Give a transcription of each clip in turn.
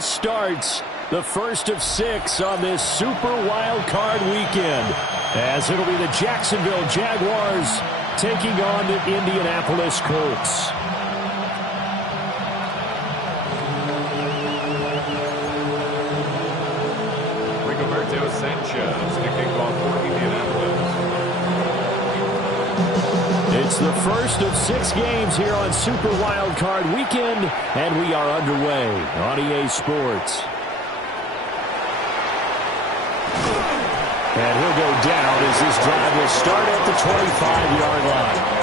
NFL starts, the first of 6 on this Super Wild Card weekend, as it'll be the Jacksonville Jaguars taking on the Indianapolis Colts. Sanchez kicking off for Indianapolis. It's the first of 6 games here on Super Wild Card weekend, and we are underway on EA Sports. And he'll go down as this drive will start at the 25-yard line.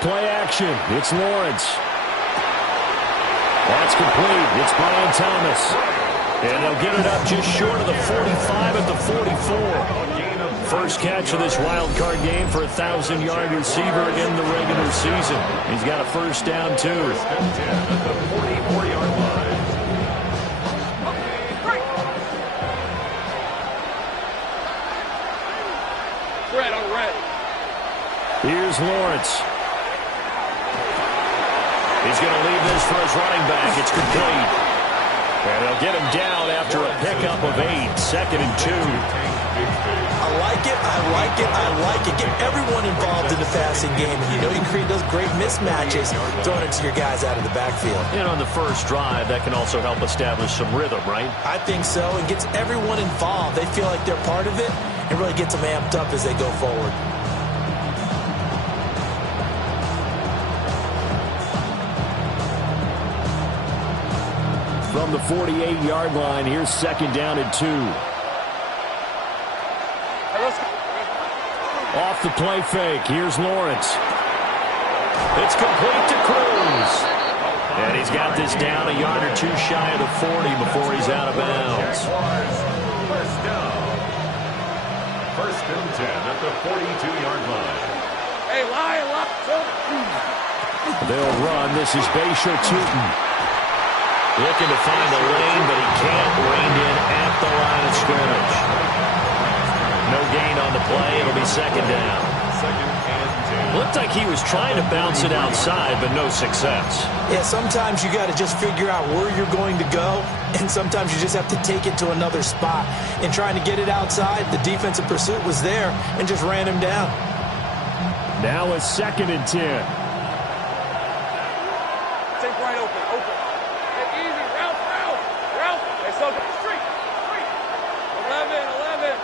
Play action. It's Lawrence. That's complete. It's Brian Thomas. And they'll get it up just short of the 45 at the 44. First catch of this wild card game for a 1,000-yard receiver in the regular season. He's got a first down, too. At the 44-yard line. Here's Lawrence. He's going to leave this for his running back. It's complete. And they'll get him down after a pickup of 8. Second and 2. I like it. I like it. I like it. Get everyone involved in the passing game. And you know you create those great mismatches throwing it to your guys out of the backfield. And on the first drive, that can also help establish some rhythm, right? I think so. It gets everyone involved. They feel like they're part of it. It really gets them amped up as they go forward. From the 48-yard line, here's second down and 2. Off the play fake, here's Lawrence. It's complete to Cruz. And he's got this down a yard or 2 shy of the 40 before he's out of bounds. First down. First and 10 at the 42-yard line. Hey, lie. They'll run. This is Bayshaw Tootin. Looking to find a lane, but he can't. Reined in at the line of scrimmage. No gain on the play. It'll be second down. Second and 10. Looked like he was trying to bounce it outside, but no success. Yeah, sometimes you got to just figure out where you're going to go, and sometimes you just have to take it to another spot. In trying to get it outside, the defensive pursuit was there and just ran him down. Now a second and 10. Take right open. Hey, easy. Ralph. Hey, so street. 11.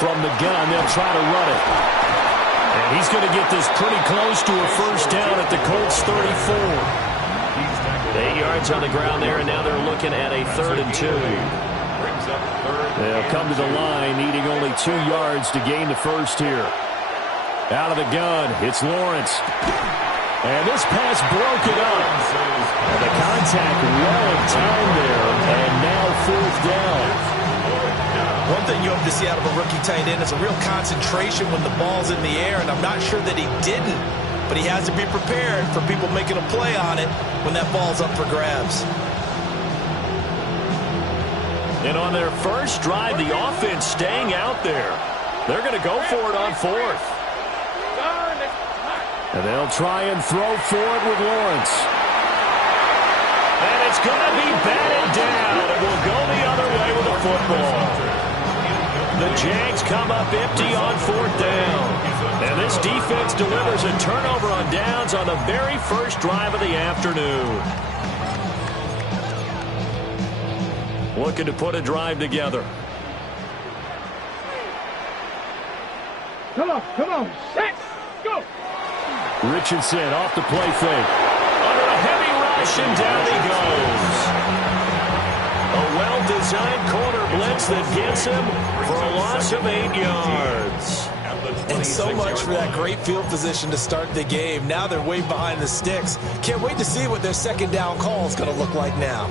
From the gun, they'll try to run it. And he's going to get this pretty close to a first down at the Colts 34. 8 yards on the ground there, and now they're looking at a 3rd and 2. They'll come to the line, needing only 2 yards to gain the first here. Out of the gun, it's Lawrence. And this pass broke it up. And the contact well in time there, and now 4th down. One thing you hope to see out of a rookie tight end is a real concentration when the ball's in the air, and I'm not sure that he didn't, but he has to be prepared for people making a play on it when that ball's up for grabs. And on their first drive, the offense staying out there. They're going to go for it on 4th. And they'll try and throw for it with Lawrence. And it's going to be batted down. It will go the other way with the football. The Jags come up empty on 4th down. And this defense delivers a turnover on downs on the very first drive of the afternoon. Looking to put a drive together. Come on. Set. Go. Richardson off the play fake. Under a heavy rush, and down he goes. A well-designed corner blitz that gets him for a loss of 8 yards. And so much for that great field position to start the game. Now they're way behind the sticks. Can't wait to see what their second down call is going to look like now.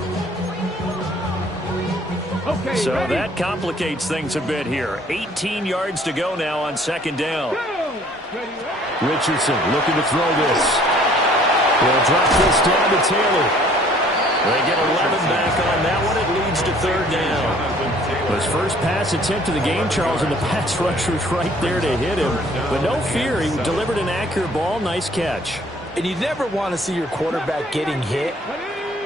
Okay, so ready? That complicates things a bit here. 18 yards to go now on second down. Richardson looking to throw this. He'll drop this down to Taylor. They get 11 back on that one. It leads to third down. His first pass attempt of the game, Charles, and the pass rusher was right there to hit him. But no fear, he delivered an accurate ball. Nice catch. And you never want to see your quarterback getting hit.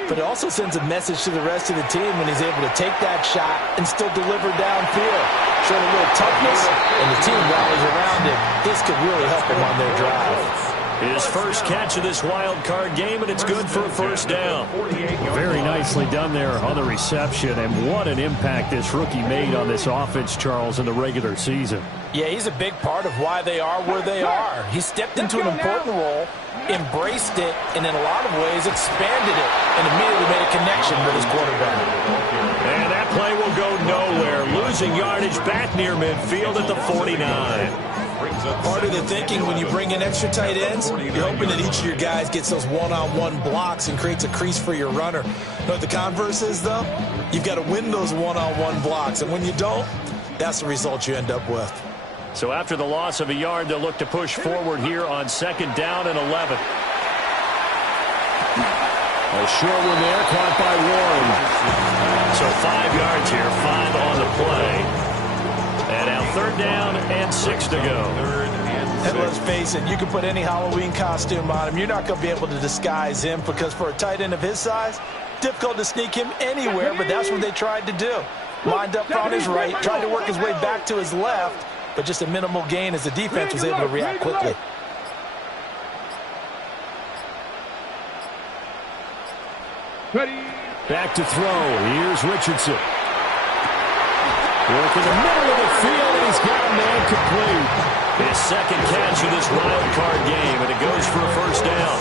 But it also sends a message to the rest of the team when he's able to take that shot and still deliver downfield. Showing a little toughness, and the team rallies around him. This could really help him on their drive. His first catch of this wild card game, and it's good for a first down. Very nicely done there on the reception, and what an impact this rookie made on this offense, Charles, in the regular season. Yeah, he's a big part of why they are where they are. He stepped into an important role, embraced it, and in a lot of ways expanded it, and immediately made a connection with his quarterback. And that play will go nowhere. Losing yardage back near midfield at the 49. Part of the thinking when you bring in extra tight ends, you're hoping that each of your guys gets those one-on-one blocks and creates a crease for your runner. But the converse is, though, you've got to win those one-on-one blocks. And when you don't, that's the result you end up with. So after the loss of a yard, they'll look to push forward here on second down and 11. A short one there, caught by Warren. So 5 yards here, 5 on the play. And now third down and 6 to go. And let's face it, you can put any Halloween costume on him. You're not going to be able to disguise him because for a tight end of his size, difficult to sneak him anywhere, but that's what they tried to do. Lined up on his right, tried to work his way back to his left, but just a minimal gain as the defense was able to react quickly. Back to throw. Here's Richardson. Work in the middle of the field, and he's got a man complete. His second catch of this wild card game, and it goes for a first down.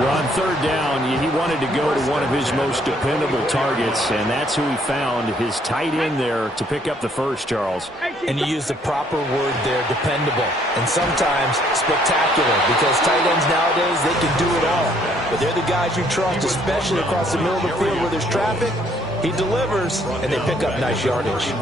Well, on third down, he wanted to go to one of his most dependable targets, and that's who he found, his tight end there to pick up the first, Charles. And you use the proper word there, dependable, and sometimes spectacular, because tight ends nowadays, they can do it all. But they're the guys you trust, especially across the middle of the field where there's traffic. He delivers, and they pick up nice yardage.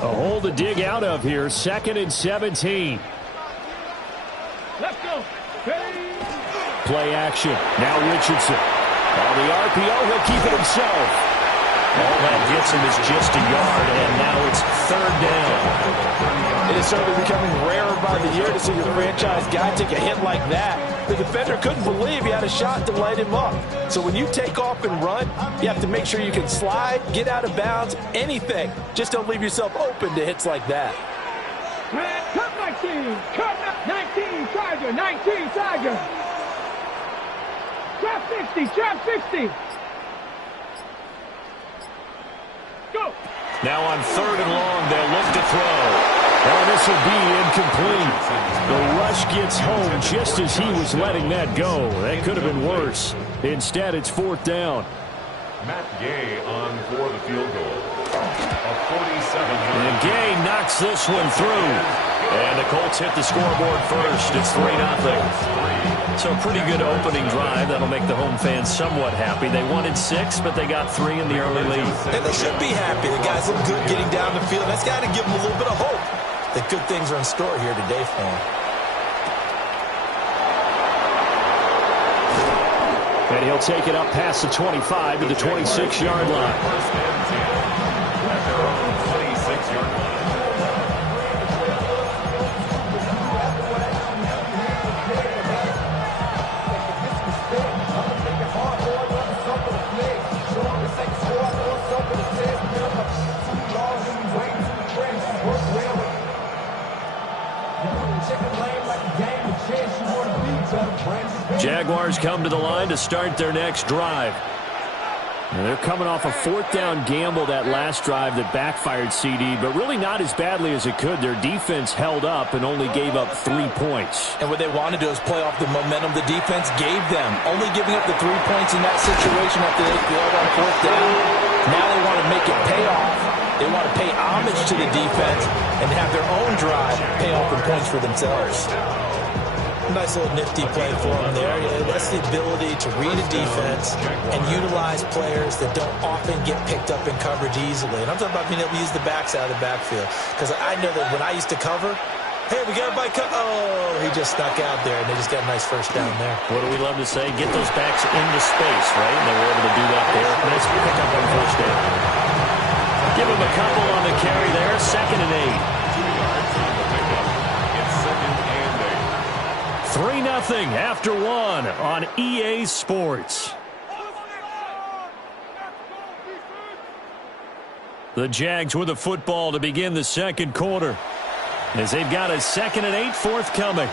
A hole to dig out of here, 2nd and 17. Let's go. Play action. Now Richardson. On the RPO, he'll keep it himself. All that gets him is just a yard, and now it's third down. It is certainly becoming rarer by the year to see your franchise guy take a hit like that. The defender couldn't believe he had a shot to light him up. So when you take off and run, you have to make sure you can slide, get out of bounds, anything. Just don't leave yourself open to hits like that. Cut 19, cut 19, Tiger, 19, Tiger. Trap 60, trap 60. Go. Now on third and long, they'll look to throw. Oh, this will be incomplete. The rush gets home just as he was letting that go. That could have been worse. Instead, it's fourth down. Matt Gay on for the field goal. A 47. And Gay knocks this one through. And the Colts hit the scoreboard first. It's 3-0. So pretty good opening drive. That'll make the home fans somewhat happy. They wanted 6, but they got 3 in the early lead. And they should be happy. The guys look good getting down the field. That's got to give them a little bit of hope that good things are in store here today for them. And he'll take it up past the 25 to the 26-yard line. At their own 26-yard line. Jaguars come to the line to start their next drive. And they're coming off a fourth down gamble that last drive that backfired CD, but really not as badly as it could. Their defense held up and only gave up 3 points. And what they want to do is play off the momentum the defense gave them. Only giving up the 3 points in that situation after they failed on fourth down. Now they want to make it pay off. They want to pay homage to the defense and have their own drive pay off in points for themselves. Nice little nifty play for them there. Yeah, that's the ability to read a defense and utilize players that don't often get picked up in coverage easily. And I'm talking about being able to use the backs out of the backfield. Because I know that when I used to cover, hey, we got a bike. Oh, he just snuck out there, and they just got a nice first down there. What do we love to say? Get those backs into space, right? And they were able to do that there. Nice pick up on first down. Give him a couple on the carry there. 2nd and 8. 3-0 after 1 on EA Sports. The Jags with the football to begin the second quarter, as they've got a 2nd and 8 forthcoming.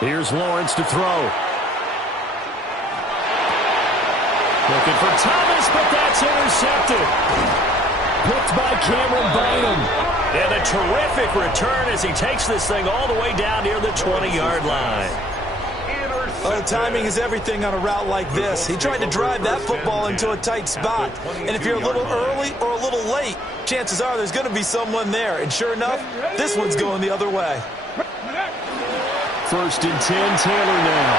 Here's Lawrence to throw. Looking for Thomas, but that's intercepted. Picked by Cameron Bynum. And a terrific return as he takes this thing all the way down near the 20-yard line. Oh, timing is everything on a route like this. He tried to drive that football into a tight spot. And if you're a little early or a little late, chances are there's going to be someone there. And sure enough, this one's going the other way. 1st and 10, Taylor now.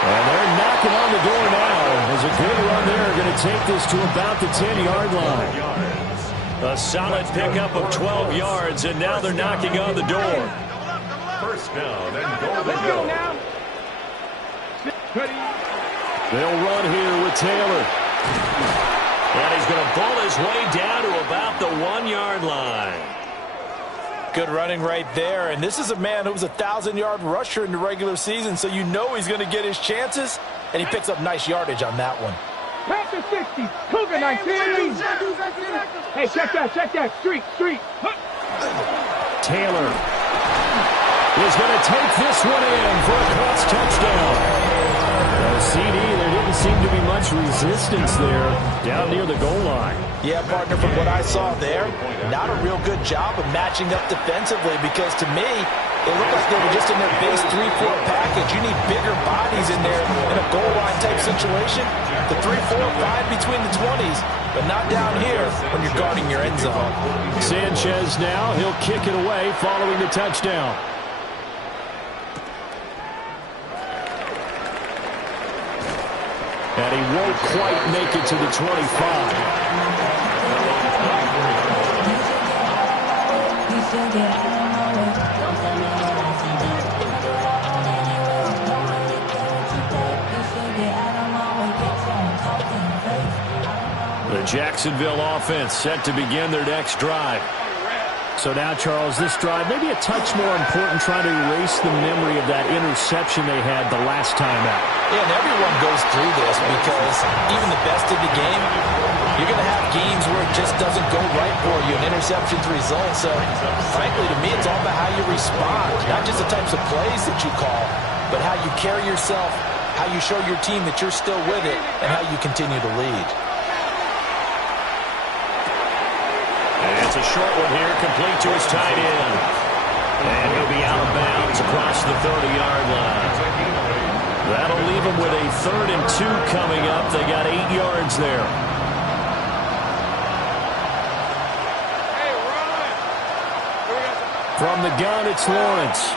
And they're knocking on the door now. There's a good run there. Going to take this to about the 10-yard line. A solid pickup of 12 yards, and now they're knocking on the door. First down and goal to go. They'll run here with Taylor. And he's going to pull his way down to about the 1-yard line. Good running right there. And this is a man who was a 1,000-yard rusher in the regular season, so you know he's going to get his chances. And he picks up nice yardage on that one. Panther 60, Cougar 19. Hey, check that. Street. Taylor is going to take this one in for a Colts touchdown. CD, there didn't seem to be much resistance there down near the goal line. Yeah, partner, from what I saw there, not a real good job of matching up defensively, because to me, it looked like they were just in their base 3-4 package. You need bigger bodies in there in a goal line type situation. The 3-4-5 between the 20s, but not down here when you're guarding your end zone. Sanchez now, he'll kick it away following the touchdown. And he won't quite make it to the 25. The Jacksonville offense set to begin their next drive. So now, Charles, this drive maybe a touch more important, trying to erase the memory of that interception they had the last time out. Yeah, and everyone goes through this, because even the best of the game, you're going to have games where it just doesn't go right for you, and interceptions result. So, frankly, to me, it's all about how you respond, not just the types of plays that you call, but how you carry yourself, how you show your team that you're still with it, and how you continue to lead. It's a short one here, complete to his tight end. And he'll be out of bounds across the 30-yard line. That'll leave him with a 3rd and 2 coming up. They got 8 yards there. From the gun, it's Lawrence.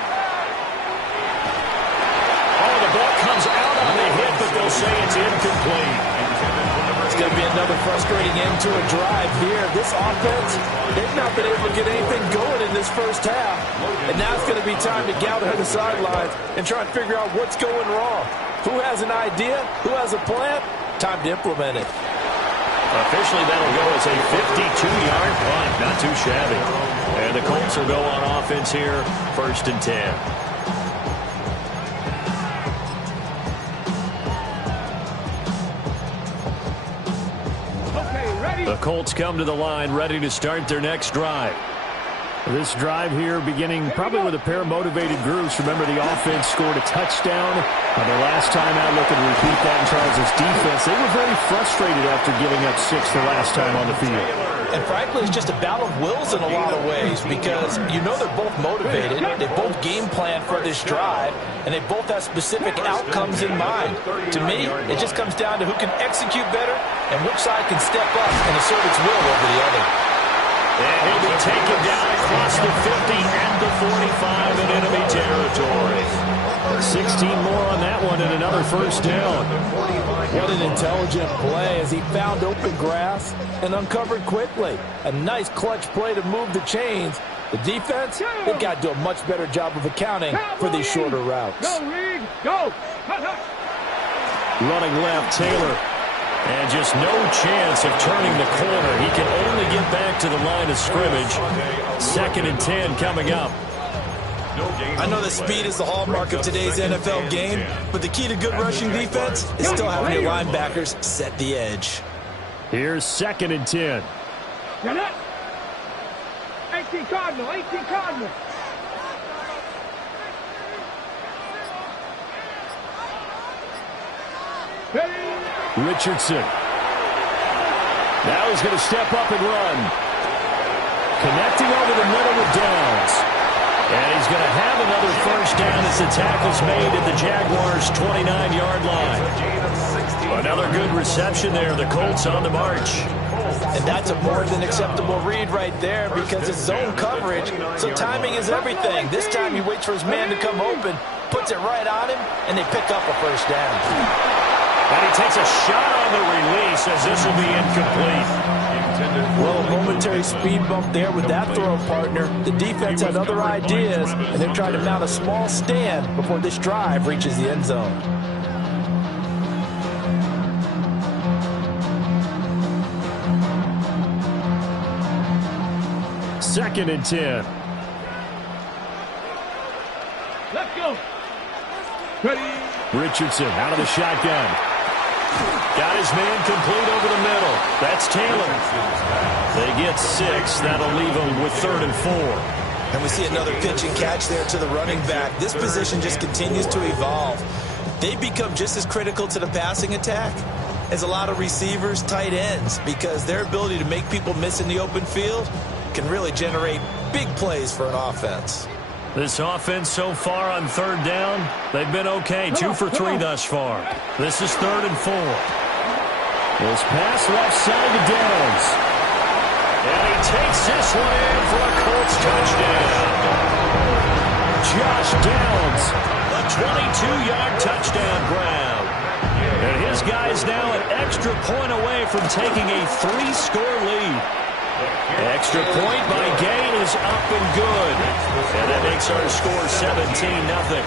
Oh, the ball comes out on the hit, but they'll say it's incomplete. It's going to be another frustrating end to a drive here. This offense, they've not been able to get anything going in this first half. And now it's going to be time to gather at the sidelines and try and figure out what's going wrong. Who has an idea? Who has a plan? Time to implement it. Officially, that'll go as a 52-yard punt. Not too shabby. And the Colts will go on offense here, 1st and 10. The Colts come to the line, ready to start their next drive. This drive here beginning probably with a pair of motivated groups. Remember, the offense scored a touchdown. Their last time out, looking to repeat that in Charles' defense. They were very frustrated after giving up 6 the last time on the field. And frankly, it's just a battle of wills in a lot of ways because you know they're both motivated. They both game plan for this drive, and they both have specific outcomes in mind. To me, it just comes down to who can execute better and which side can step up and assert its will over the other. And he'll be taken down across the 50 and the 45 in enemy territory. 16 more on that one and another 1st down. What an intelligent play as he found open grass and uncovered quickly. A nice clutch play to move the chains. The defense, they've got to do a much better job of accounting for these shorter routes. Go, Reed, go. Running left, Taylor. And just no chance of turning the corner. He can only get back to the line of scrimmage. 2nd and 10 coming up. I know that speed is the hallmark of today's NFL game, but the key to good rushing defense is still having your linebackers set the edge. Here's 2nd and 10. Get it. 18 Cardinal, 18 Cardinal. Richardson. Now he's going to step up and run. Connecting over the middle with Downs. And he's going to have another 1st down as the tackle's made at the Jaguars' 29-yard line. Another good reception there. The Colts on the march. And that's a more than acceptable read right there because it's zone coverage, so timing is everything. This time he waits for his man to come open, puts it right on him, and they pick up a 1st down. And he takes a shot on the release as this will be incomplete. Well, a momentary speed bump there with that throw, partner. The defense had other ideas, and they're trying to mount a small stand before this drive reaches the end zone. Second and 10. Let's go. Ready. Richardson out of the shotgun. Got his man complete over the middle. That's Taylor. They get 6. That'll leave them with 3rd and 4. And we see another pitch and catch there to the running back. This position just continues to evolve. They become just as critical to the passing attack as a lot of receivers, tight ends, because their ability to make people miss in the open field can really generate big plays for an offense. This offense so far on 3rd down, they've been okay. 2 for 3 thus far. This is 3rd and 4. This pass left side to Downs. And he takes this one in for a Colts touchdown. Josh Downs. A 22-yard touchdown grab. And his guy's now an extra point away from taking a 3-score lead. Extra point by Gain is up and good. And that makes our score 17-0.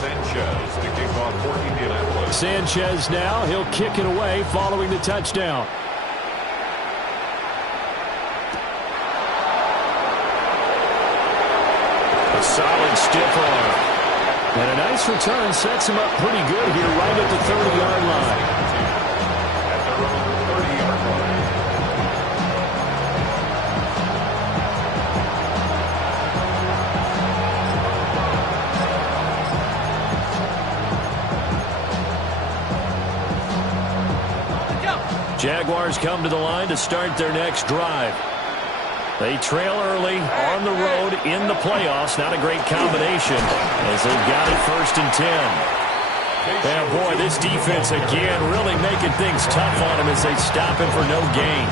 Sanchez to kick off for Indianapolis. Sanchez now, he'll kick it away following the touchdown. A solid stiff arm. And a nice return sets him up pretty good here right at the 30-yard line. At their own 30-yard line. Jaguars come to the line to start their next drive. They trail early on the road in the playoffs. Not a great combination as they've got it 1st and 10. And boy, this defense again really making things tough on them as they stop him for no gain.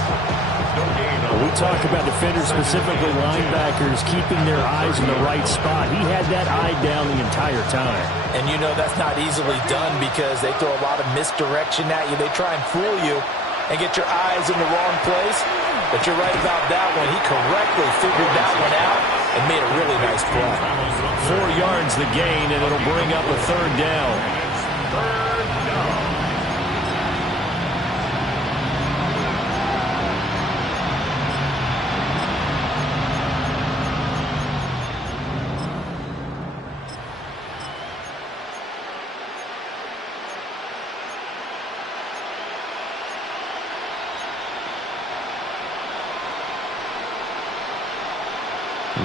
When we talk about defenders, specifically linebackers, keeping their eyes in the right spot. He had that eye down the entire time. And you know that's not easily done because they throw a lot of misdirection at you. They try and fool you and get your eyes in the wrong place. But you're right about that one. He correctly figured that one out and made a really nice play. 4 yards the gain, and it'll bring up a third down. Third down.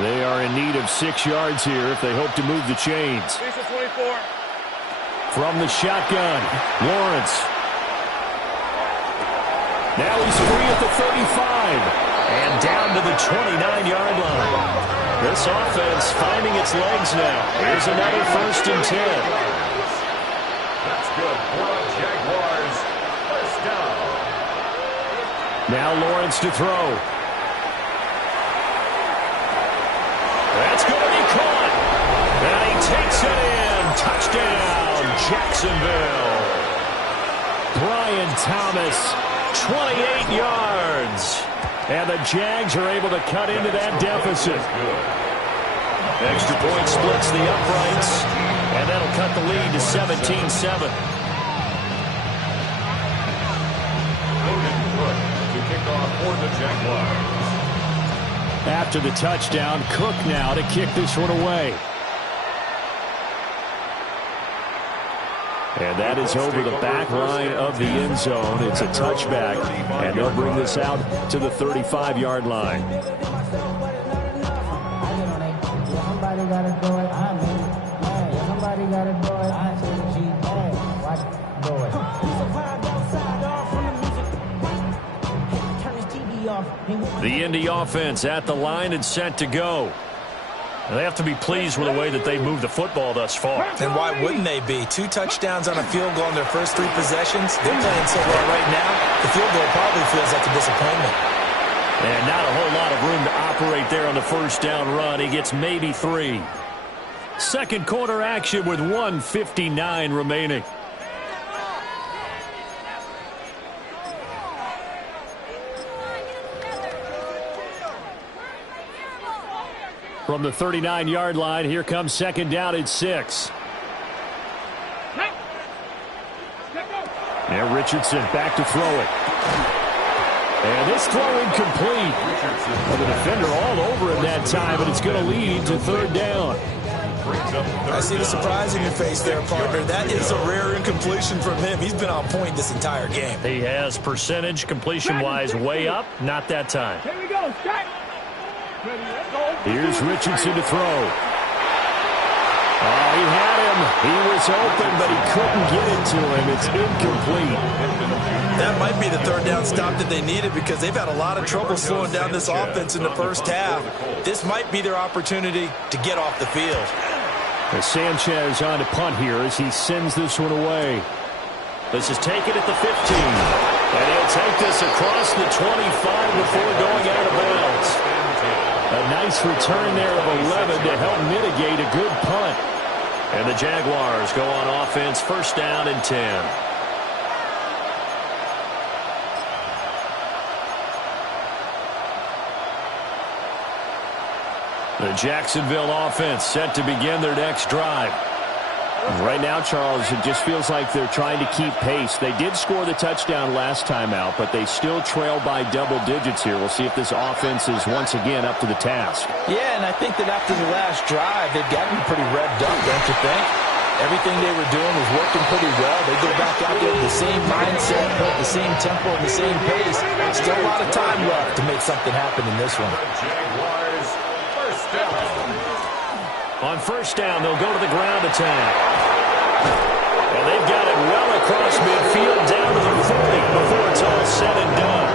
They are in need of 6 yards here if they hope to move the chains. Lisa 24. From the shotgun, Lawrence. Now he's free at the 35. And down to the 29-yard line. This offense finding its legs now. Here's another 1st and 10. That's good for the Jaguars. First down. Now Lawrence to throw. That's going to be caught. And he takes it in. Touchdown, Jacksonville. Brian Thomas, 28 yards. And the Jags are able to cut into that deficit. Extra point splits the uprights. And that'll cut the lead to 17-7. To kick off for the Jaguars. After the touchdown, Cook now to kick this one away. And that is over the back line of the end zone. It's a touchback, and they'll bring this out to the 35-yard line. Somebody got to do it. I mean, somebody got to do it. I say the G. Watch it. Do it. The Indy offense at the line and set to go. And they have to be pleased with the way that they moved the football thus far. And why wouldn't they be? 2 touchdowns on a field goal in their first 3 possessions. They're playing so well right now, the field goal probably feels like a disappointment. And not a whole lot of room to operate there on the first down run. He gets maybe 3. Second quarter action with 1:59 remaining. From the 39-yard line, here comes second down at 6. Now Richardson back to throw it. And this throw incomplete. Well, the defender all over him that time, but it's going to lead to third down. I see the surprise in your face there, partner. That is a rare incompletion from him. He's been on point this entire game. He has percentage completion-wise way up. Not that time. Here we go. Strike. Here's Richardson to throw. Oh, he had him. He was open, but he couldn't get it to him. It's incomplete. That might be the third down stop that they needed because they've had a lot of trouble slowing down this offense in the first half. This might be their opportunity to get off the field. Sanchez on to punt here as he sends this one away. This is taken at the 15. And he'll take this across the 25 before going out of bounds. A nice return there of 11 to help mitigate a good punt. And the Jaguars go on offense, first down and 10. The Jacksonville offense set to begin their next drive. Right now, Charles, it just feels like they're trying to keep pace. They did score the touchdown last time out, but they still trail by double digits here. We'll see if this offense is once again up to the task. Yeah, and I think that after the last drive, they've gotten pretty revved up, don't you think? Everything they were doing was working pretty well. They go back out there with the same mindset, the same tempo, and the same pace. Still a lot of time left to make something happen in this one. Jaguars, first down. On first down, they'll go to the ground attack. And they've got it well across midfield down to the 40 before it's all said and done.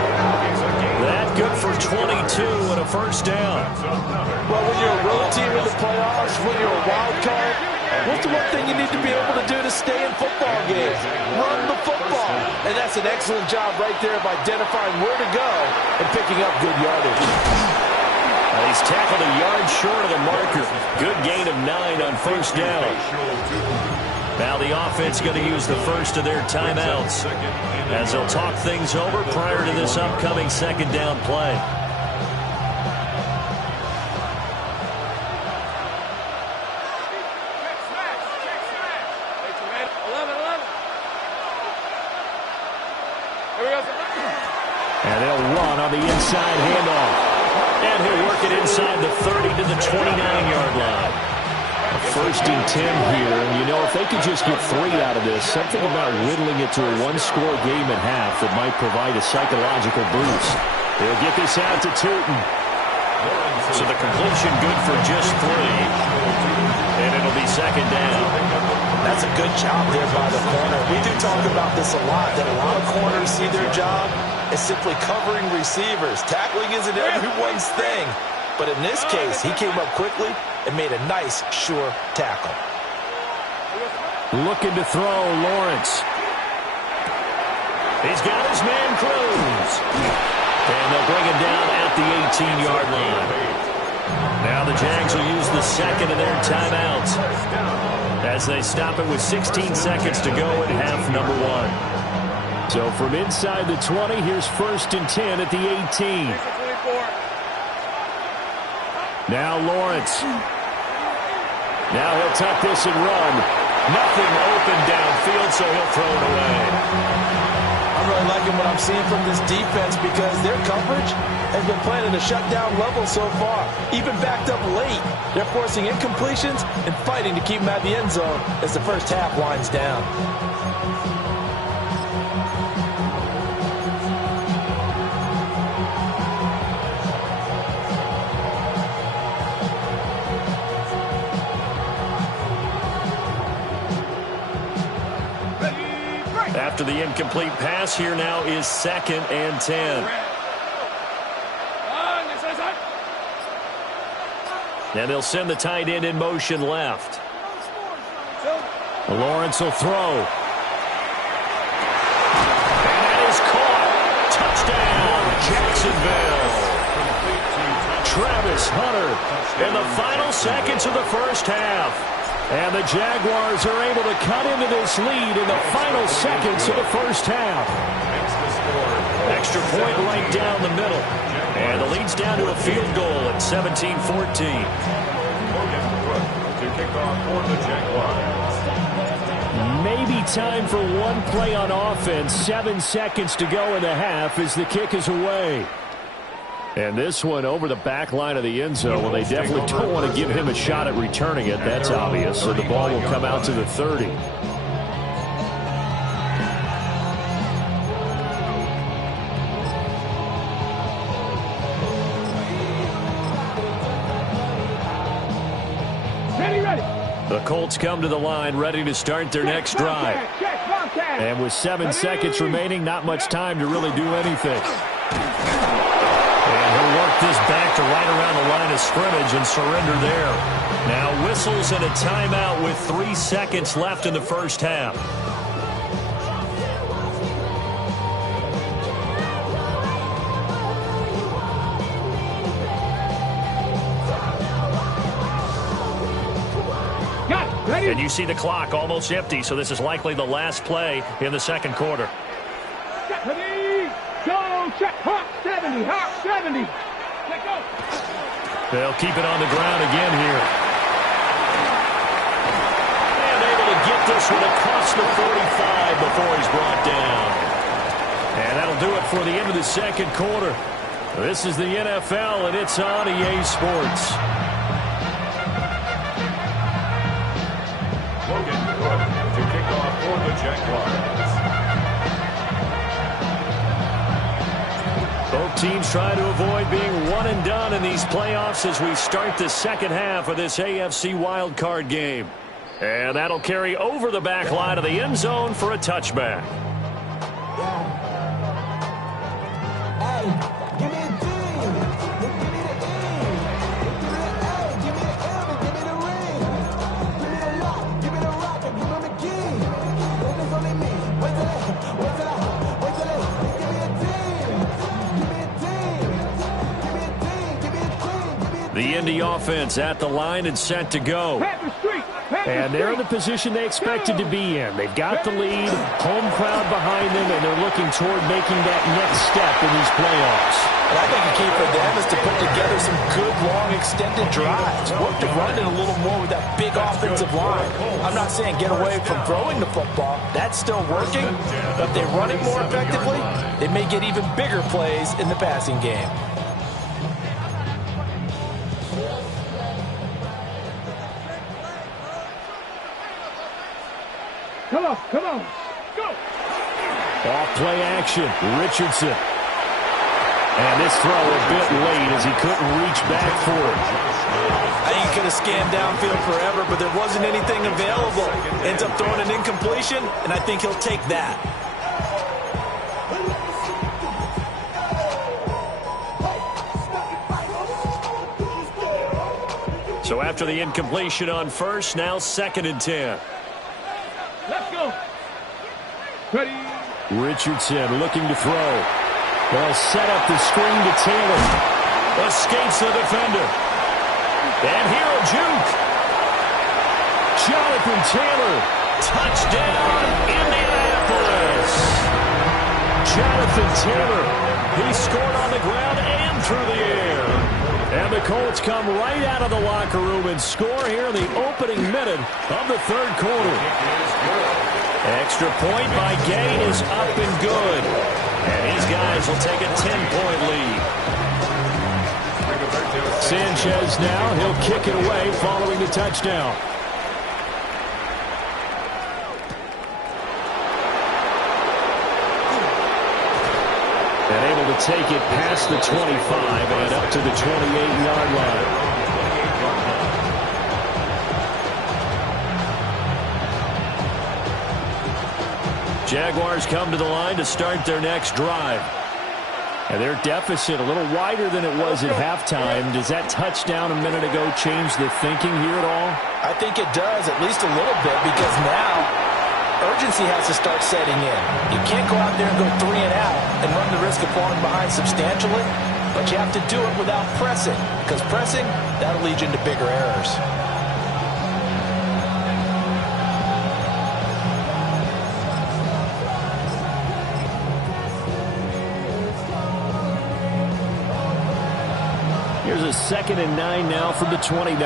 That good for 22 and a first down. Well, when you're a road team in the playoffs, when you're a wild card, what's the one thing you need to be able to do to stay in football games? Run the football. And that's an excellent job right there of identifying where to go and picking up good yardage. He's tackled a yard short of the marker. Good gain of 9 on first down. Now Now the offense going to use the first of their timeouts as they'll talk things over prior to this upcoming second down play. And they'll run on the inside handoff. And he'll work it inside the 30 to the 29-yard line. A 1st and 10 here, and you know, if they could just get 3 out of this, something about whittling it to a one-score game at half that might provide a psychological boost. They'll get this out to Tootin. So the completion good for just 3. And it'll be second down. That's a good job there by the corner. We do talk about this a lot, that a lot of corners see their job as simply covering receivers. Tackling isn't everyone's thing. But in this case, he came up quickly and made a nice, sure tackle. Looking to throw, Lawrence. He's got his man Cruz. And they'll bring him down at the 18-yard line. Now the Jags will use the second of their timeouts as they stop it with 16 seconds to go in half number 1. So from inside the 20, here's 1st and 10 at the 18. Now Lawrence. Now he'll tuck this and run. Nothing open downfield, so he'll throw it away. I'm really liking what I'm seeing from this defense because their coverage has been playing at a shutdown level so far. Even backed up late, they're forcing incompletions and fighting to keep them at the end zone as the first half winds down. After the incomplete pass, here now is 2nd and 10. And they'll send the tight end in motion left. Lawrence will throw. And that is caught. Touchdown, Jacksonville. Travis Hunter In the final seconds of the first half. And the Jaguars are able to cut into this lead in the final seconds of the first half. Extra point right down the middle. And the lead's down to a field goal at 17-14. To kick off for the Jaguars. Maybe time for one play on offense. 7 seconds to go in the half as the kick is away. And this one over the back line of the end zone. Well, they definitely don't want to give him a shot at returning it. That's obvious. So the ball will come out to the 30. The Colts come to the line ready to start their next drive. And with 7 seconds remaining, not much time to really do anything. And he'll work this back to right around the line of scrimmage and surrender there. Now whistles and a timeout with 3 seconds left in the first half. And you see the clock almost empty, so this is likely the last play in the second quarter. Hawk 70, Hawk 70. Let go. They'll keep it on the ground again here. And able to get this one across the 45 before he's brought down. And that'll do it for the end of the second quarter. This is the NFL, and it's on EA Sports. Logan Cook to kick off for the Jaguars. Both teams try to avoid being one and done in these playoffs as we start the second half of this AFC wildcard game. And that'll carry over the back line of the end zone for a touchback. The Indy offense at the line and set to go. And they're in the position they expected to be in. They've got the lead, home crowd behind them, and they're looking toward making that next step in these playoffs. And I think the key for them is to put together some good, long, extended drives. Work the run in a little more with that big offensive line. I'm not saying get away from throwing the football. That's still working. But if they run it more effectively, they may get even bigger plays in the passing game. Come on, go! Off play action, Richardson. And this throw a bit late as he couldn't reach back for it. I think he could have scanned downfield forever, but there wasn't anything available. Ends up throwing an incompletion, and I think he'll take that. So after the incompletion on first, now 2nd and 10. Let's go! Ready? Richardson looking to throw. They'll set up the screen to Taylor. Escapes the defender. And here a juke. Jonathan Taylor. Touchdown, Indianapolis. Jonathan Taylor. He scored on the ground and through the air. And the Colts come right out of the locker room and score here in the opening minute of the 3rd quarter. Extra point by Gain is up and good. And these guys will take a 10-point lead. Sanchez now, he'll kick it away following the touchdown. And able to take it past the 25 and up to the 28-yard line. Jaguars come to the line to start their next drive. And their deficit a little wider than it was at halftime. Does that touchdown a minute ago change the thinking here at all? I think it does, at least a little bit, because now urgency has to start setting in. You can't go out there and go 3 and out and run the risk of falling behind substantially, but you have to do it without pressing, because pressing, that'll lead you into bigger errors. Here's a 2nd and 9 now from the 29.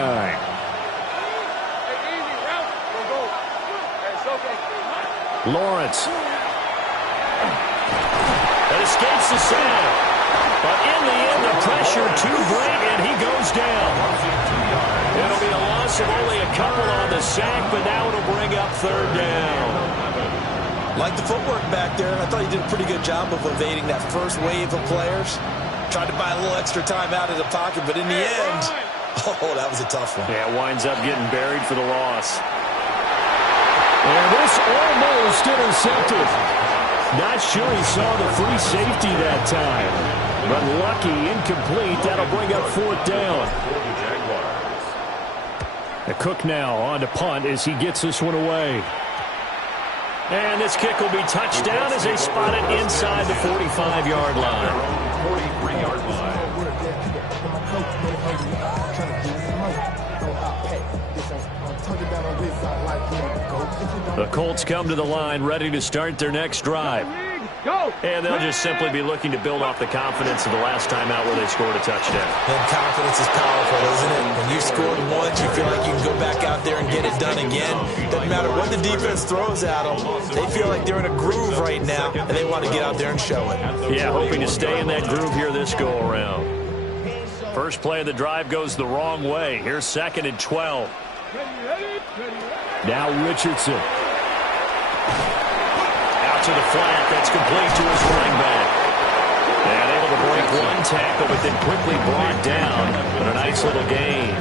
Lawrence. That escapes the sack. But in the end, the pressure too great, and he goes down. It'll be a loss of only a couple on the sack, but now it'll bring up 3rd down. Like the footwork back there, I thought he did a pretty good job of evading that first wave of players. Tried to buy a little extra time out of the pocket, but in the end, oh, that was a tough one. Yeah, winds up getting buried for the loss. And this almost intercepted. Not sure he saw the free safety that time. But lucky, incomplete. That'll bring up 4th down. The Cook now on to punt as he gets this one away. And this kick will be touchdown as they spot it inside the 45-yard line. 43-yard line. The Colts come to the line ready to start their next drive. And they'll just simply be looking to build off the confidence of the last time out where they scored a touchdown. And confidence is powerful, isn't it? When you scored once, you feel like you can go back out there and get it done again. Doesn't matter what the defense throws at them. They feel like they're in a groove right now, and they want to get out there and show it. Yeah, hoping to stay in that groove here this go-around. First play of the drive goes the wrong way. Here's 2nd and 12. Now Richardson. To the flat, that's complete to his running back. And able to break one tackle, but then quickly brought down on a nice little gain.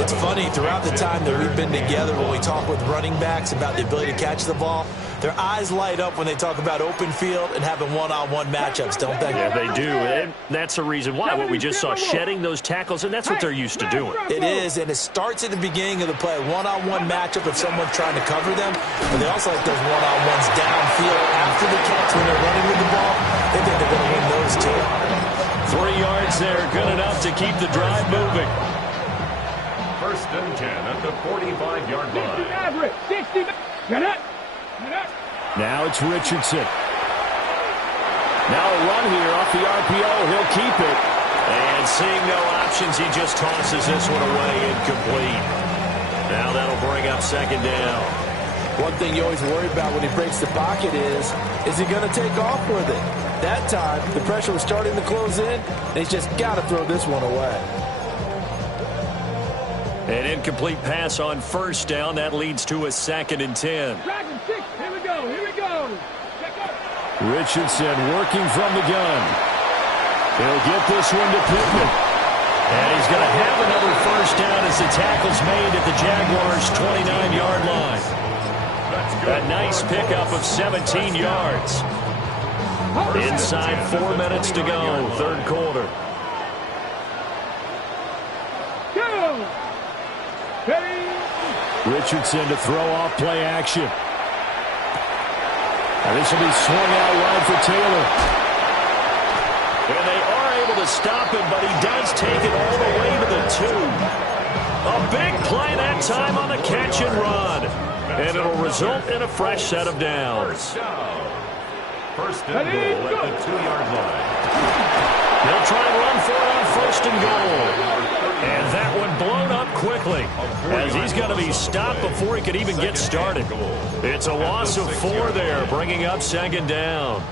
It's funny, throughout the time that we've been together, when we talk with running backs about the ability to catch the ball, their eyes light up when they talk about open field and having one-on-one matchups, don't they? Yeah, they do. And that's the reason why. What we just saw, shedding those tackles, and that's what they're used to doing. It is, and it starts at the beginning of the play. One-on-one matchup if someone's trying to cover them, but they also like those one-on-ones downfield after the catch when they're running with the ball. They think they're going to win those too. 3 yards there, good enough to keep the drive moving. First and 10 at the 45-yard line. 60 average. 60. Get it. Get it. Now it's Richardson. Now a run here off the RPO. He'll keep it. And seeing no options, he just tosses this one away, incomplete. Now that'll bring up second down. One thing you always worry about when he breaks the pocket is he going to take off with it? That time, the pressure was starting to close in, and he's just got to throw this one away. An incomplete pass on first down. That leads to a 2nd and 10. Dragon 6. Here we go. Here we go. Check out. Richardson working from the gun. He'll get this one to Pittman. And he's going to have another first down as the tackle's made at the Jaguars' 29-yard line. A nice pickup of 17 yards. Inside 4 minutes to go, third quarter. Go. Ready. Richardson to throw off play action. And this will be swung out wide for Taylor. And they are able to stop him, but he does take it all the way to the 2. A big play that time on the catch and run. And it'll result in a fresh set of downs. First and goal at the 2-yard line. They'll try and run for it on first and goal. And that one blown up quickly as he's going to be stopped before he could even get started. It's a loss of 4 there, bringing up second down.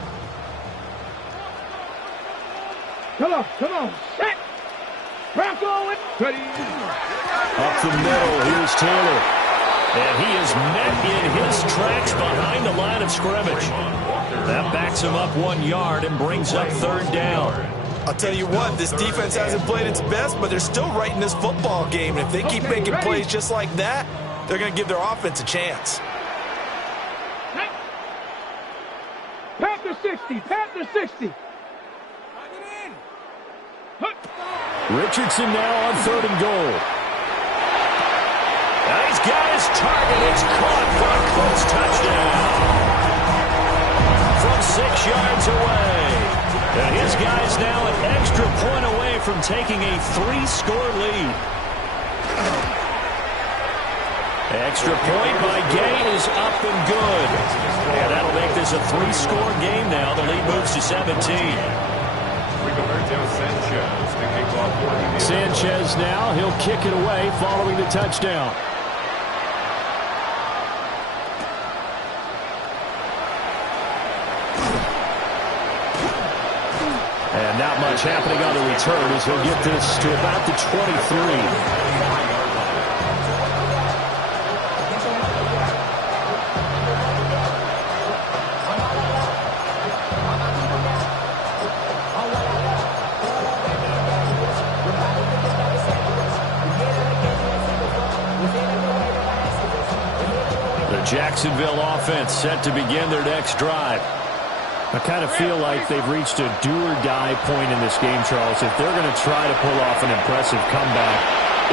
Come on. Come on. Set. Bronco. Ready. Up the middle, here's Taylor. And he is met in his tracks behind the line of scrimmage. That backs him up 1 yard and brings up third down. I'll tell you what, this defense hasn't played its best, but they're still right in this football game. And if they keep making plays just like that, they're going to give their offense a chance. Panther 60. Panther 60. Richardson now on third and goal. And he's got his target. It's caught for a Colts touchdown. From 6 yards away. And his guy's now an extra point away from taking a 3-score lead. Extra point by Gay is up and good. And that'll make this a 3-score game now. The lead moves to 17. Sanchez now, he'll kick it away following the touchdown. And not much happening on the return as he'll get this to about the 23. Jacksonville offense set to begin their next drive. I kind of feel like they've reached a do-or-die point in this game, Charles. If they're going to try to pull off an impressive comeback,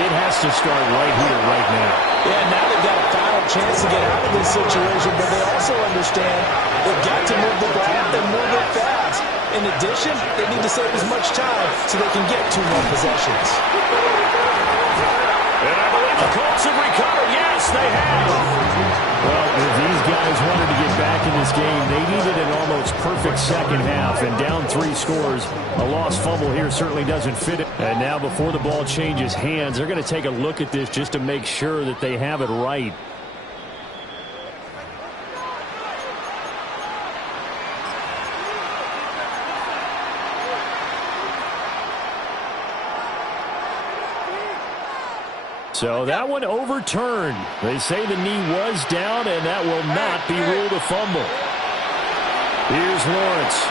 it has to start right here, right now. Yeah, now they've got a final chance to get out of this situation, but they also understand they've got to move the ball and move it fast. In addition, they need to save as much time so they can get 2 more possessions. And I believe the Colts have recovered. Yes, they have. Well, if these guys wanted to get back in this game, they needed an almost perfect second half. And down 3 scores, a lost fumble here certainly doesn't fit it. And now before the ball changes hands, they're going to take a look at this just to make sure that they have it right. So that one overturned. They say the knee was down, and that will not be ruled a fumble. Here's Lawrence.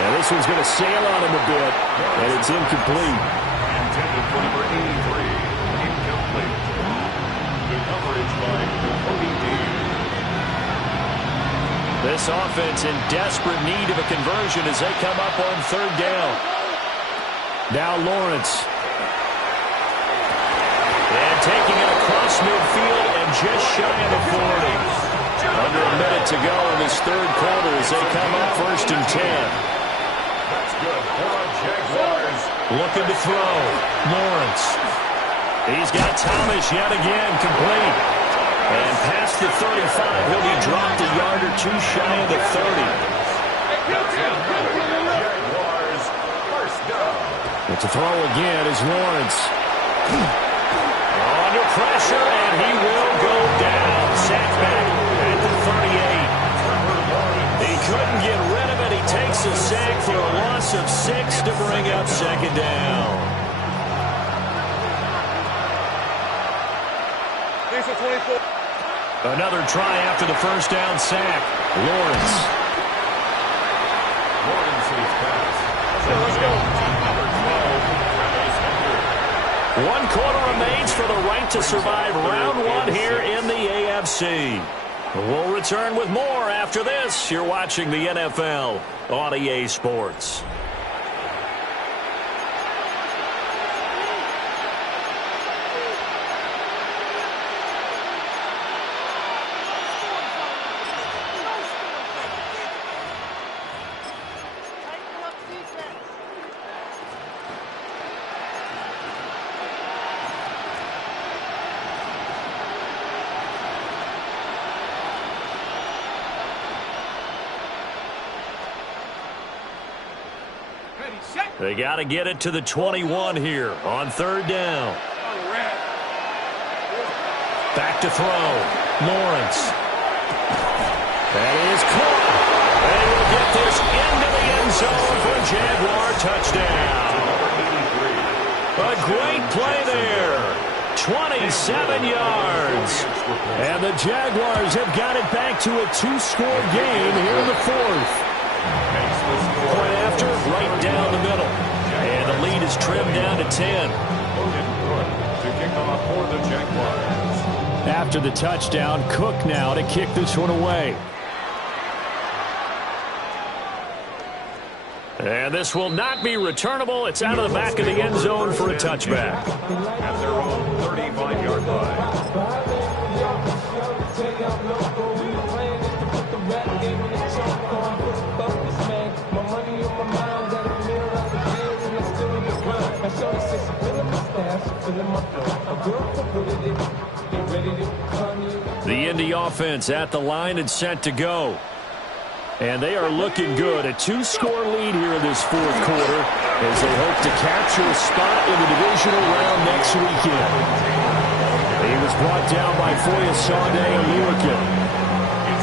And this one's going to sail on him a bit, and it's incomplete. Intended for number 83, incomplete. Good coverage by Cody D. This offense in desperate need of a conversion as they come up on third down. Now Lawrence. And taking it across midfield and just shy of the 40. Under a minute to go in this third quarter as they come up first and 10. That's good for the Jaguars. Looking to throw. Lawrence. He's got Thomas yet again, complete. And past the 35, he'll be dropped a yard or two shy of the 30. But to throw again is Lawrence. Under pressure, and he will go down. Sacked back at the 38. He couldn't get rid of it. He takes a sack for a loss of 6 to bring up second down. Another try after the first down sack. Lawrence. Let's go. 1 quarter remains for the right to survive round 1 here in the AFC. We'll return with more after this. You're watching the NFL on EA Sports. They got to get it to the 21 here on third down. Back to throw. Lawrence. That is caught. They will get this into the end zone for a Jaguar touchdown. A great play there. 27 yards. And the Jaguars have got it back to a 2-score game here in the fourth. Point after, right down the middle. And the lead is trimmed down to 10. After the touchdown, Cook now to kick this one away. And this will not be returnable. It's out of the back of the end zone for a touchback. At their own 35-yard line. The Indy offense at the line and set to go. And they are looking good. A 2-score lead here in this fourth quarter as they hope to capture a spot in the divisional round next weekend. He was brought down by Foya Sade.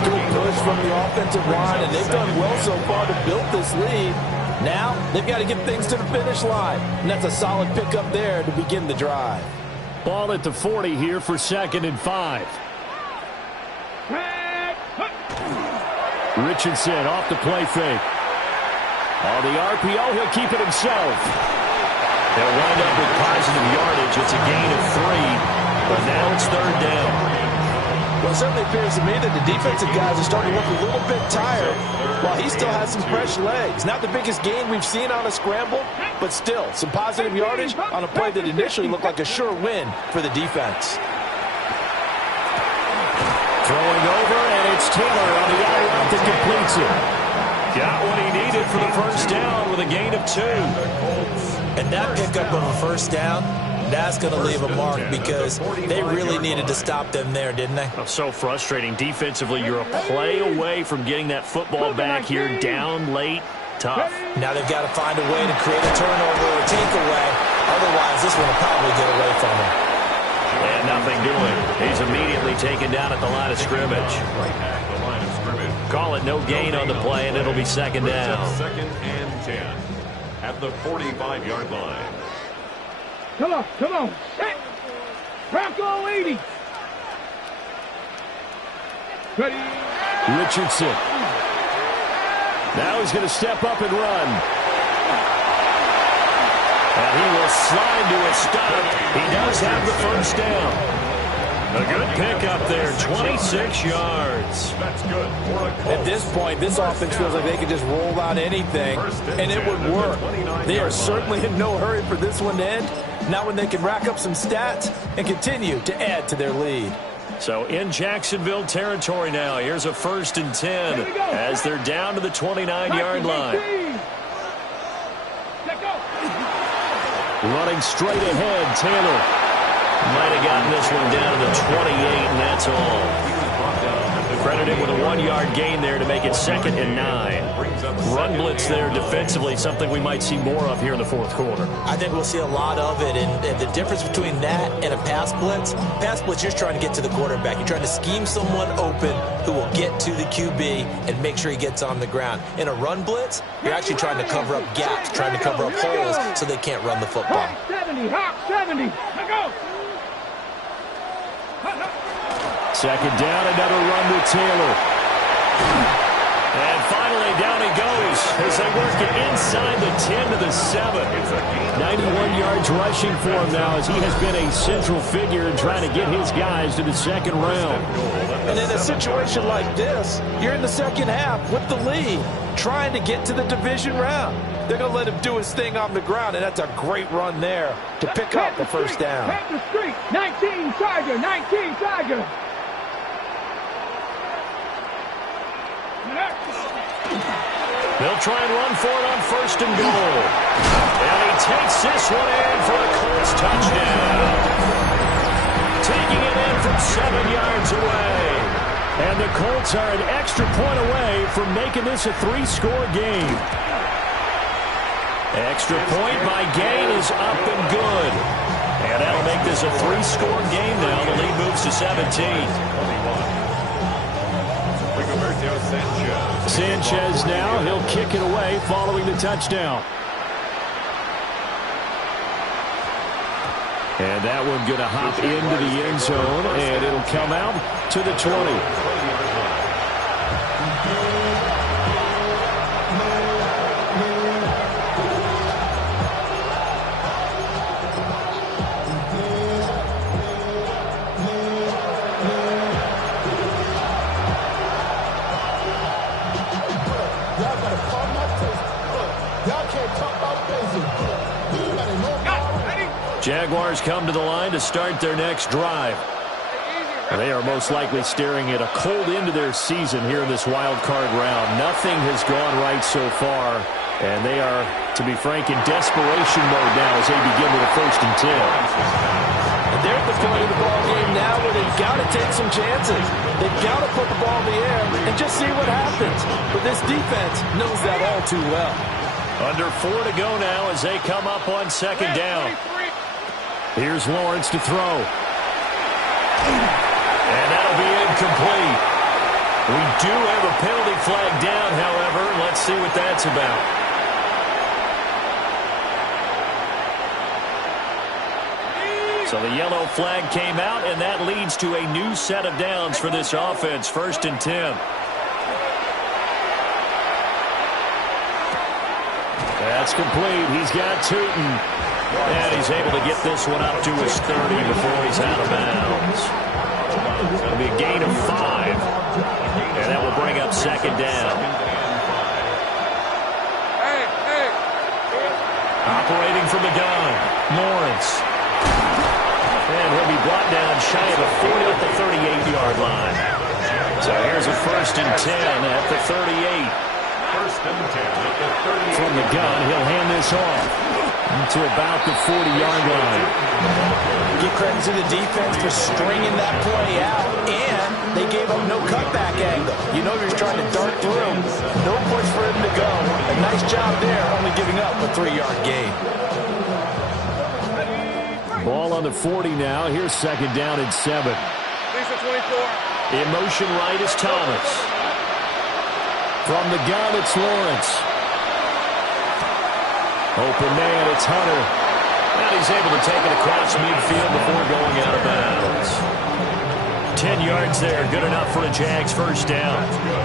Good push from the offensive line, and they've done well so far to build this lead. Now they've got to get things to the finish line, and that's a solid pickup there to begin the drive. Ball at the 40 here for 2nd and 5. Richardson off the play fake. On the RPO, he'll keep it himself. They'll wind up with positive yardage. It's a gain of 3, but now it's third down. Well, it certainly appears to me that the defensive guys are starting to look a little bit tired while he still has some fresh legs. Not the biggest gain we've seen on a scramble, but still some positive yardage on a play that initially looked like a sure win for the defense. Throwing over, and it's Taylor on the out route that completes it. Got what he needed for the first down with a gain of 2. And that pickup of a first down, that's going to leave a mark because they really needed to stop them there, didn't they? Oh, so frustrating. Defensively, you're a play away from getting that football back here down late. Tough. Now they've got to find a way to create a turnover or a takeaway. Otherwise, this one will probably get away from them. And nothing doing. He's immediately taken down at the line of scrimmage. Right at the line of scrimmage. Call it no gain on the play, and it'll be second down. 2nd and 10 at the 45-yard line. Come on, come on. Hey, Rocco 80. Ready. Richardson. Now he's going to step up and run. And he will slide to a stop. He does have the first down. A good pickup there, 26 yards. That's good. At this point, this offense feels like they could just roll out anything, and it would work. They are certainly in no hurry for this one to end. Not when they can rack up some stats and continue to add to their lead. So in Jacksonville territory now, here's a 1st and 10 as they're down to the 29-yard line. Running straight ahead, Taylor. Might have gotten this one down to the 28, and that's all. Credited with a 1-yard gain there to make it 2nd and 9. Run blitz there defensively, something we might see more of here in the fourth quarter. I think we'll see a lot of it, and the difference between that and a pass blitz, you're trying to get to the quarterback. You're trying to scheme someone open who will get to the QB and make sure he gets on the ground. In a run blitz, you're actually trying to cover up gaps, trying to cover up holes so they can't run the football. Hawk 70, Hawk 70. Let go. Second down, another run with Taylor. And finally, down he goes as they work it inside the 10 to the 7. 91 yards rushing for him now as he has been a central figure in trying to get his guys to the second round. And in a situation like this, you're in the second half with the lead, trying to get to the division round. They're going to let him do his thing on the ground, and that's a great run there to pick up the first down. Pack the street. 19 Tiger, 19 Tiger. They'll try and run for it on 1st and goal. And he takes this one in for a Colts touchdown. Taking it in from 7 yards away. And the Colts are an extra point away from making this a 3-score game. Extra point by Gain is up and good. And that'll make this a 3-score game now. The lead moves to 17. Sanchez now, he'll kick it away following the touchdown. And that one going to hop into the end zone, and it'll come out to the 20. Jaguars come to the line to start their next drive. They are most likely staring at a cold end to their season here in this wild card round. Nothing has gone right so far, and they are, to be frank, in desperation mode now as they begin with a 1st and 10. And they're at the point of the ball game now where they've got to take some chances. They've got to put the ball in the air and just see what happens. But this defense knows that all too well. Under 4 to go now as they come up on 2nd down. Here's Lawrence to throw. And that'll be incomplete. We do have a penalty flag down, however. Let's see what that's about. So the yellow flag came out, and that leads to a new set of downs for this offense. 1st and 10. That's complete. He's got Tootin. And he's able to get this one up to his 30 before he's out of bounds. It'll be a gain of 5. And that will bring up 2nd down. Operating from the gun, Lawrence. And he'll be brought down shy of the 40 at the 38-yard line. So here's a 1st and 10 at the 38. From the gun, he'll hand this off to about the 40-yard line. Give credit to the defense for stringing that play out, and they gave up no cutback angle. You know you're trying to dart through. No push for him to go. A nice job there, only giving up a 3-yard gain. Ball on the 40 now. Here's 2nd down and 7. In motion right is Thomas. From the gun, it's Lawrence. Open man, it's Hunter. And he's able to take it across midfield before going out of bounds. 10 yards there, good enough for a Jags 1st down.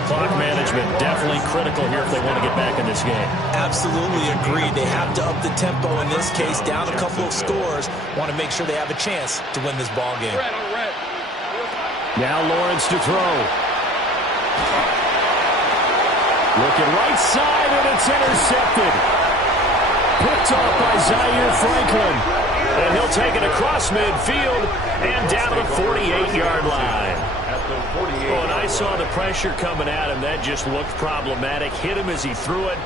Clock management definitely critical here if they want to get back in this game. Absolutely agreed. They have to up the tempo in this case, down a couple of scores. Want to make sure they have a chance to win this ball game. Now Lawrence to throw. Looking right side, and it's intercepted. Picked off by Zaire Franklin. And he'll take it across midfield and down to the 48-yard line. Oh, and I saw the pressure coming at him. That just looked problematic. Hit him as he threw it.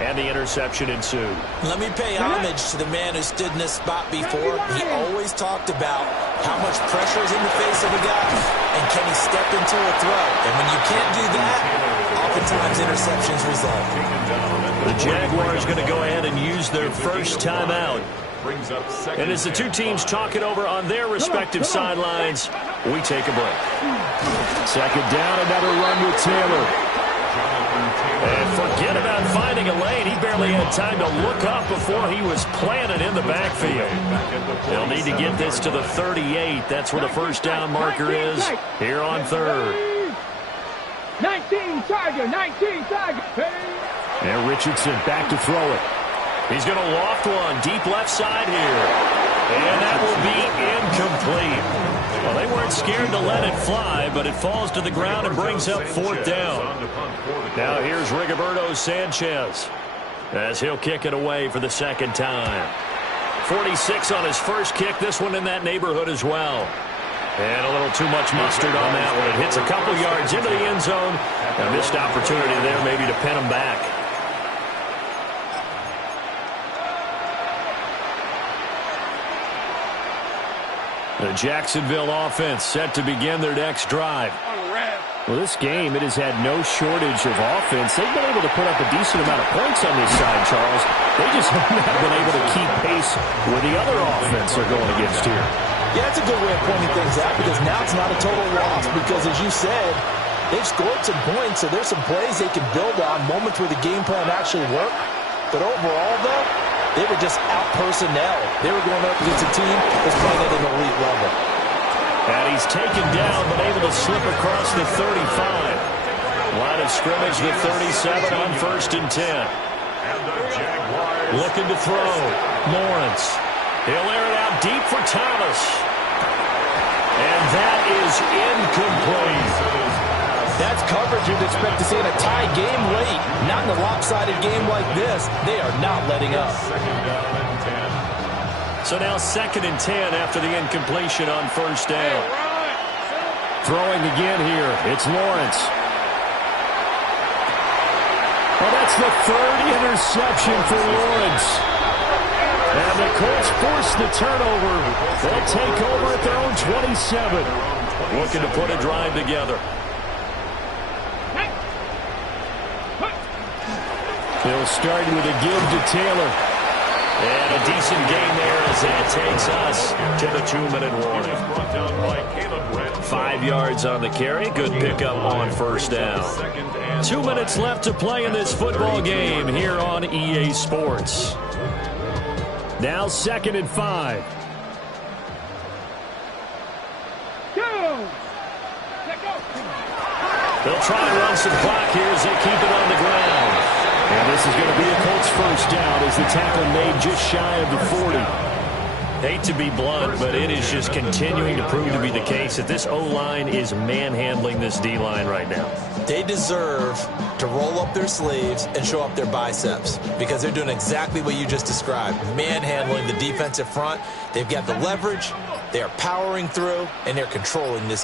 And the interception ensued. Let me pay homage to the man who stood in this spot before. He always talked about how much pressure is in the face of a guy, and can he step into a throw. And when you can't do that, oftentimes interceptions result. The Jaguars going to go ahead and use their first timeout. And as the two teams talk it over on their respective sidelines, we take a break. Second down, another run with Taylor. And forget about finding a lane. He barely had time to look up before he was planted in the backfield. They'll need to get this to the 38. That's where the first down marker is here on third. 19 Tiger. And Richardson back to throw it. He's going to loft one deep left side here. And that will be incomplete. Well, they weren't scared to let it fly, but it falls to the ground and brings up fourth down. Now here's Rigoberto Sanchez as he'll kick it away for the second time. 46 on his first kick, this one in that neighborhood as well. And a little too much mustard on that one. It hits a couple yards into the end zone. A missed opportunity there maybe to pin him back. The Jacksonville offense set to begin their next drive. Well, this game, it has had no shortage of offense. They've been able to put up a decent amount of points on this side, Charles. They just have not been able to keep pace where the other offense are going against here. Yeah, that's a good way of pointing things out because now it's not a total loss because, as you said, they've scored some points, so there's some plays they can build on, moments where the game plan actually worked. But overall, though, they were just out-personnel. They were going up against a team that's playing at an elite level. And he's taken down, but able to slip across the 35. Line of scrimmage, the 37 on 1st and 10. Looking to throw. Lawrence. He'll air it out deep for Thomas. And that is incomplete. That's coverage you'd expect to see in a tie game late. Not in a lopsided game like this. They are not letting up. So now 2nd and 10 after the incompletion on 1st down. Throwing again here. It's Lawrence. Well, that's the 3rd interception for Lawrence. And the Colts force the turnover. They'll take over at their own 27. Looking to put a drive together. They'll start with a give to Taylor. And a decent gain there as that takes us to the 2-minute warning. 5 yards on the carry. Good pickup on 1st down. 2 minutes left to play in this football game here on EA Sports. Now 2nd and 5. They'll try and run some clock here as they keep it on the ground. And this is going to be a Colts first down as the tackle made just shy of the 40. Hate to be blunt, but it is just continuing to prove to be the case that this O-line is manhandling this D-line right now. They deserve to roll up their sleeves and show up their biceps because they're doing exactly what you just described, manhandling the defensive front. They've got the leverage, they are powering through, and they're controlling this